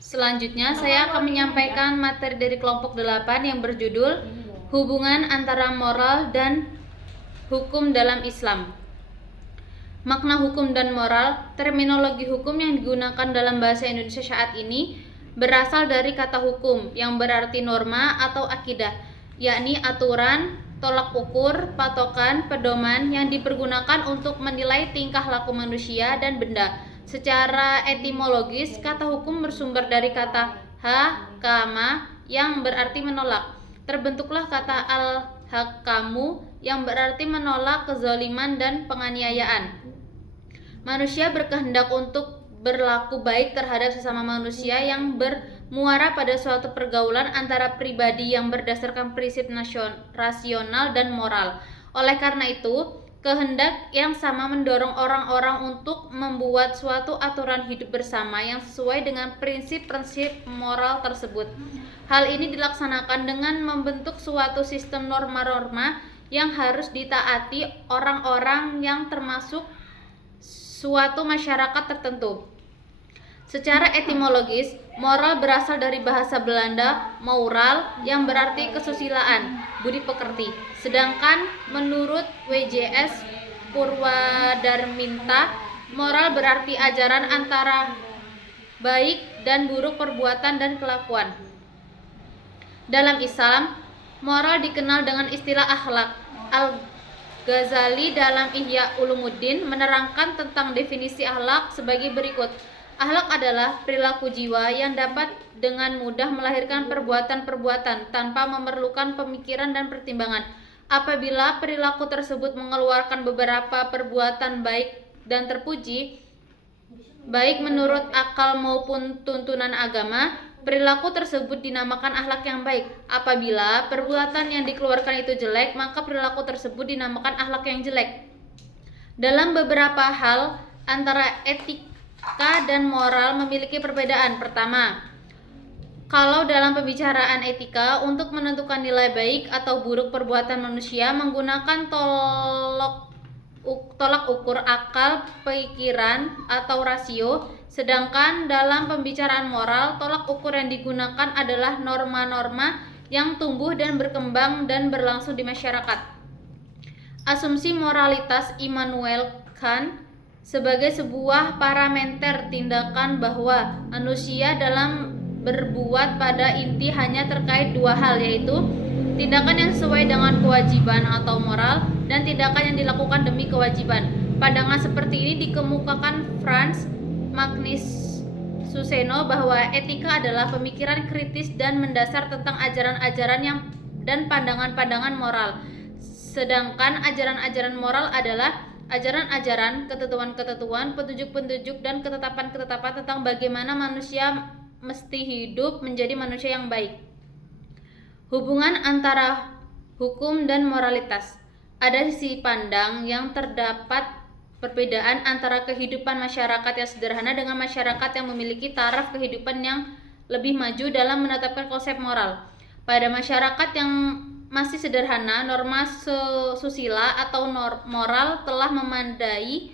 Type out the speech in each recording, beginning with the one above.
Selanjutnya saya akan menyampaikan materi dari kelompok 8 yang berjudul Hubungan antara moral dan hukum dalam Islam. Makna hukum dan moral, terminologi hukum yang digunakan dalam bahasa Indonesia saat ini berasal dari kata hukum yang berarti norma atau akidah, yakni aturan, tolak ukur, patokan, pedoman yang dipergunakan untuk menilai tingkah laku manusia dan benda. Secara etimologis, kata hukum bersumber dari kata hakama yang berarti menolak. Terbentuklah kata al-hakamu yang berarti menolak kezaliman dan penganiayaan. Manusia berkehendak untuk berlaku baik terhadap sesama manusia yang bermuara pada suatu pergaulan antara pribadi yang berdasarkan prinsip rasional dan moral. Oleh karena itu, kehendak yang sama mendorong orang-orang untuk membuat suatu aturan hidup bersama yang sesuai dengan prinsip-prinsip moral tersebut. Hal ini dilaksanakan dengan membentuk suatu sistem norma-norma yang harus ditaati orang-orang yang termasuk suatu masyarakat tertentu. Secara etimologis, moral berasal dari bahasa Belanda moral yang berarti kesusilaan, budi pekerti. Sedangkan menurut WJS Purwadarminta, moral berarti ajaran antara baik dan buruk perbuatan dan kelakuan. Dalam Islam, moral dikenal dengan istilah akhlak. Al-Ghazali dalam Ihya Ulumuddin menerangkan tentang definisi akhlak sebagai berikut. Akhlak adalah perilaku jiwa yang dapat dengan mudah melahirkan perbuatan-perbuatan tanpa memerlukan pemikiran dan pertimbangan. Apabila perilaku tersebut mengeluarkan beberapa perbuatan baik dan terpuji, baik menurut akal maupun tuntunan agama, perilaku tersebut dinamakan akhlak yang baik. Apabila perbuatan yang dikeluarkan itu jelek, maka perilaku tersebut dinamakan akhlak yang jelek. Dalam beberapa hal, antara etika dan moral memiliki perbedaan. Pertama, kalau dalam pembicaraan etika, untuk menentukan nilai baik atau buruk perbuatan manusia menggunakan tolak ukur akal, pikiran, atau rasio. Sedangkan dalam pembicaraan moral, tolak ukur yang digunakan adalah norma-norma yang tumbuh dan berkembang dan berlangsung di masyarakat. Asumsi moralitas Immanuel Kant sebagai sebuah parameter tindakan bahwa manusia dalam berbuat pada inti hanya terkait dua hal, yaitu tindakan yang sesuai dengan kewajiban atau moral dan tindakan yang dilakukan demi kewajiban. Pandangan seperti ini dikemukakan Franz Magnus Suseno bahwa etika adalah pemikiran kritis dan mendasar tentang ajaran-ajaran dan pandangan-pandangan moral. Sedangkan ajaran-ajaran moral adalah ajaran-ajaran, ketentuan-ketentuan, petunjuk-petunjuk, dan ketetapan-ketetapan tentang bagaimana manusia mesti hidup menjadi manusia yang baik. Hubungan antara hukum dan moralitas. Ada sisi pandang yang terdapat perbedaan antara kehidupan masyarakat yang sederhana dengan masyarakat yang memiliki taraf kehidupan yang lebih maju dalam menetapkan konsep moral. Pada masyarakat yang masih sederhana, norma susila atau moral telah memadai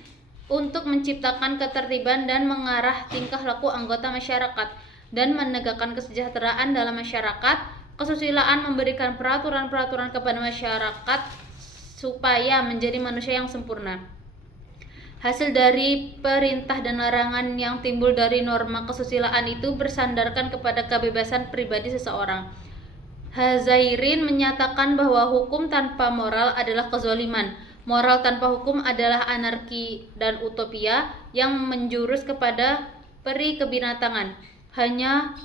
untuk menciptakan ketertiban dan mengarah tingkah laku anggota masyarakat dan menegakkan kesejahteraan dalam masyarakat. Kesusilaan memberikan peraturan-peraturan kepada masyarakat supaya menjadi manusia yang sempurna. Hasil dari perintah dan larangan yang timbul dari norma kesusilaan itu bersandarkan kepada kebebasan pribadi seseorang. Hazairin menyatakan bahwa hukum tanpa moral adalah kezaliman. Moral tanpa hukum adalah anarki dan utopia yang menjurus kepada peri kebinatangan. Hanya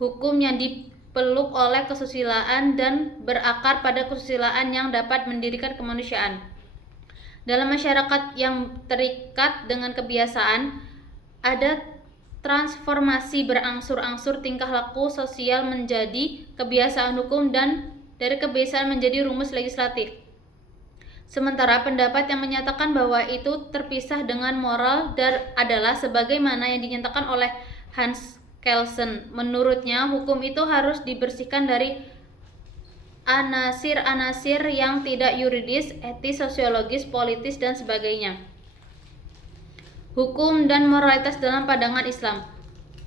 hukum yang dipeluk oleh kesusilaan dan berakar pada kesusilaan yang dapat mendirikan kemanusiaan. Dalam masyarakat yang terikat dengan kebiasaan, ada transformasi berangsur-angsur tingkah laku sosial menjadi kebiasaan hukum dan dari kebiasaan menjadi rumus legislatif. Sementara pendapat yang menyatakan bahwa itu terpisah dengan moral adalah sebagaimana yang dinyatakan oleh Hans Kelsen. Menurutnya, hukum itu harus dibersihkan dari anasir-anasir yang tidak yuridis, etis, sosiologis, politis, dan sebagainya. Hukum dan moralitas dalam pandangan Islam.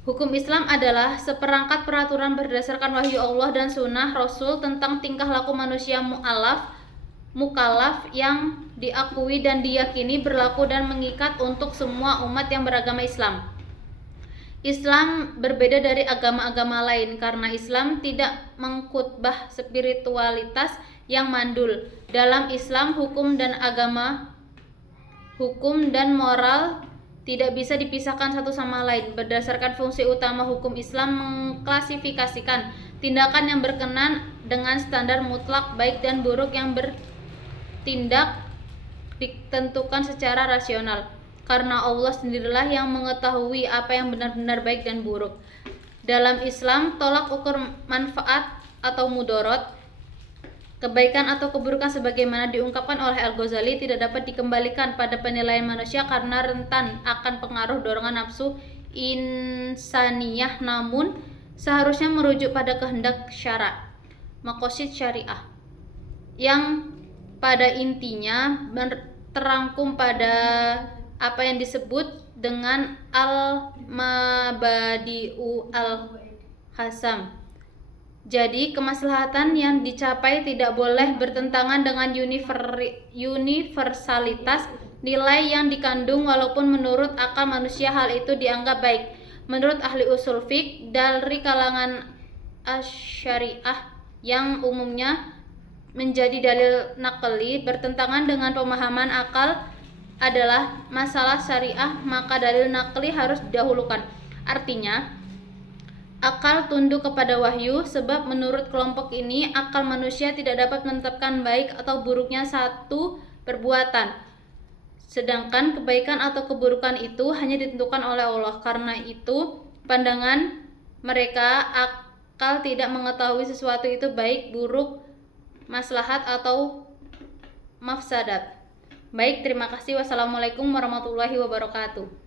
Hukum Islam adalah seperangkat peraturan berdasarkan wahyu Allah dan sunnah Rasul tentang tingkah laku manusia mukallaf yang diakui dan diyakini berlaku dan mengikat untuk semua umat yang beragama Islam. Islam berbeda dari agama-agama lain karena Islam tidak mengkhutbah spiritualitas yang mandul. Dalam Islam, hukum dan moral tidak bisa dipisahkan satu sama lain. Berdasarkan fungsi utama hukum Islam mengklasifikasikan tindakan yang berkenan dengan standar mutlak baik dan buruk yang bertindak ditentukan secara rasional. Karena Allah sendirilah yang mengetahui apa yang benar-benar baik dan buruk. Dalam Islam, tolak ukur manfaat atau mudorot, kebaikan atau keburukan sebagaimana diungkapkan oleh Al-Ghazali tidak dapat dikembalikan pada penilaian manusia karena rentan akan pengaruh dorongan nafsu insaniyah, namun seharusnya merujuk pada kehendak syara, maqasid syariah, yang pada intinya terangkum pada apa yang disebut dengan al-mabadi'u al-hasam. Jadi, kemaslahatan yang dicapai tidak boleh bertentangan dengan universalitas nilai yang dikandung walaupun menurut akal manusia hal itu dianggap baik. Menurut ahli usul fiqh dari kalangan asy-syariah yang umumnya menjadi dalil naqli bertentangan dengan pemahaman akal adalah masalah syariah, maka dalil naqli harus didahulukan. Artinya, akal tunduk kepada wahyu, sebab menurut kelompok ini akal manusia tidak dapat menetapkan baik atau buruknya satu perbuatan, sedangkan kebaikan atau keburukan itu hanya ditentukan oleh Allah. Karena itu, pandangan mereka, akal tidak mengetahui sesuatu itu baik, buruk, maslahat atau mafsadat. Baik, terima kasih. Wassalamualaikum warahmatullahi wabarakatuh.